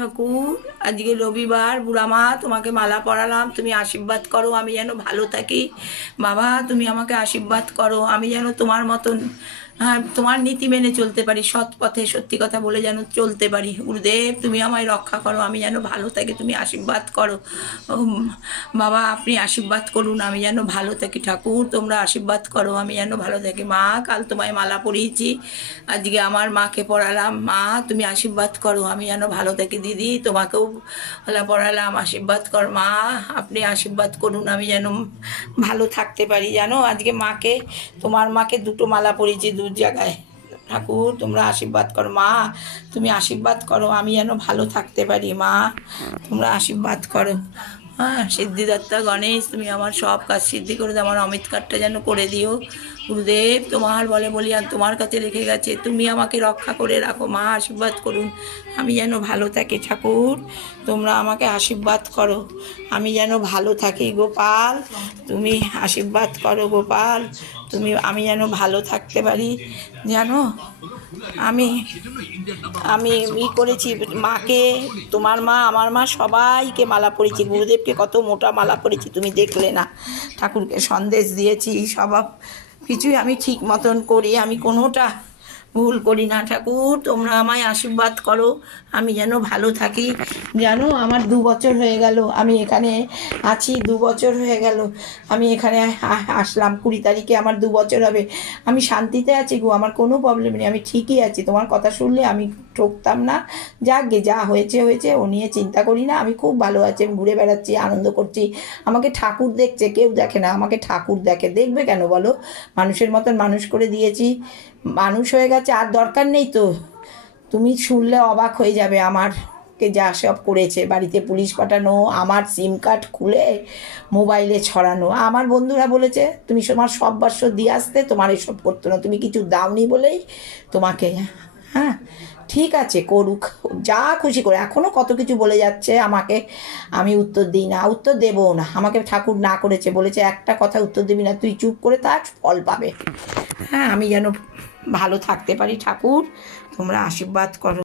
ঠাকুর, আজকে রবিবার, বুড়া মা, তোমাকে মালা পরালাম, তুমি আশীর্বাদ করো, আমি যেন ভালো থাকি। বাবা, তুমি আমাকে আশীর্বাদ করো, আমি যেন তোমার মতন তোমার নীতি মেনে চলতে পারি, সৎ পথে সত্যি কথা বলে যেন চলতে পারি। গুরুদেব, তুমি আমায় রক্ষা করো, আমি যেন ভালো থাকি তুমি আশীর্বাদ করো। বাবা, আপনি আশীর্বাদ করুন, আমি যেন ভালো থাকি ঠাকুর, তোমরা আশীর্বাদ করো, আমি যেন ভালো থাকি মা, কাল তোমায় মালা পরিয়েছি। আজকে আমার মাকে পড়ালাম, মা, তুমি আশীর্বাদ করো, আমি যেন ভালো থাকি দিদি, তোমাকেও মালা পড়ালাম, আশীর্বাদ কর মা, আপনি আশীর্বাদ করুন, আমি যেন ভালো থাকতে পারি। জানো, আজকে মাকে, তোমার মাকে দুটো মালা পরিয়েছি দু জায়গায়। ঠাকুর, তোমরা আশীর্বাদ করো, মা, তুমি আশীর্বাদ করো, আমি যেন ভালো থাকতে পারি, মা, তোমরা আশীর্বাদ করো। হ্যাঁ সিদ্ধিদত্তা গণেশ, তুমি আমার সব কাজ সিদ্ধি করে দাও, আমার অমিত কার্ডটা যেন করে দিও। গুরুদেব, তোমার বলে বলি, আর তোমার কাছে রেখে গেছে, তুমি আমাকে রক্ষা করে রাখো, মা আশীর্বাদ করুন। আমি যেন ভালো থাকি ঠাকুর, তোমরা আমাকে আশীর্বাদ করো। আমি যেন ভালো থাকি গোপাল, তুমি আশীর্বাদ করো গোপাল, তুমি, আমি যেন ভালো থাকতে পারি। জানো আমি আমি ই করেছি, মাকে, তোমার মা, আমার মা সবাইকে মালা পরেছি গুরুদেবকে কত মোটা মালা পরেছি তুমি দেখলে না। ঠাকুরকে সন্দেশ দিয়েছি, সব কিছুই আমি ঠিক মতন করি, আমি কোনোটা ভুল করি না, ঠাকুর, তোমরা আমায় আশীর্বাদ করো। আমি যেন ভালো থাকি। জানো, আমার দু বছর হয়ে গেল। আমি এখানে আছি, দু বছর হয়ে গেল। আমি এখানে আসলাম। কুড়ি তারিখে আমার দু বছর হবে। আমি শান্তিতে আছি গো, আমার কোনো প্রবলেম নেই। আমি ঠিকই আছি। তোমার কথা শুনলে আমি ঠকতাম না। যাক গে, যা হয়েছে হয়েছে, ও নিয়ে চিন্তা করি না। আমি খুব ভালো আছি, আমি ঘুরে বেড়াচ্ছি, আনন্দ করছি। আমাকে ঠাকুর দেখছে, কেউ দেখে না। আমাকে ঠাকুর দেখে। দেখবে কেন বলো? মানুষের মতন মানুষ করে দিয়েছি। মানুষ হয়ে গেছে, আর দরকার নেই তো। তুমি শুনলে অবাক হয়ে যাবে আমার কে যা সব করেছে। বাড়িতে পুলিশ পাঠানো, আমার সিম কার্ড খুলে মোবাইলে ছড়ানো। আমার বন্ধুরা বলেছে, তুমি তোমার সব বর্ষ দিয়ে আসতে, তোমার এসব করতো না। তুমি কিছু দাওনি বলেই তোমাকে হ্যাঁ ঠিক আছে, করুক, যা খুশি করে। এখনও কত কিছু বলে যাচ্ছে আমাকে। আমি উত্তর দিই না, উত্তর দেবো না। আমাকে ঠাকুর না করেছে, বলেছে, একটা কথা উত্তর দিবি না, তুই চুপ করে থাক, ফল পাবে। হ্যাঁ আমি যেন ভালো থাকতে পারি ঠাকুর তোমরা আশীর্বাদ করো।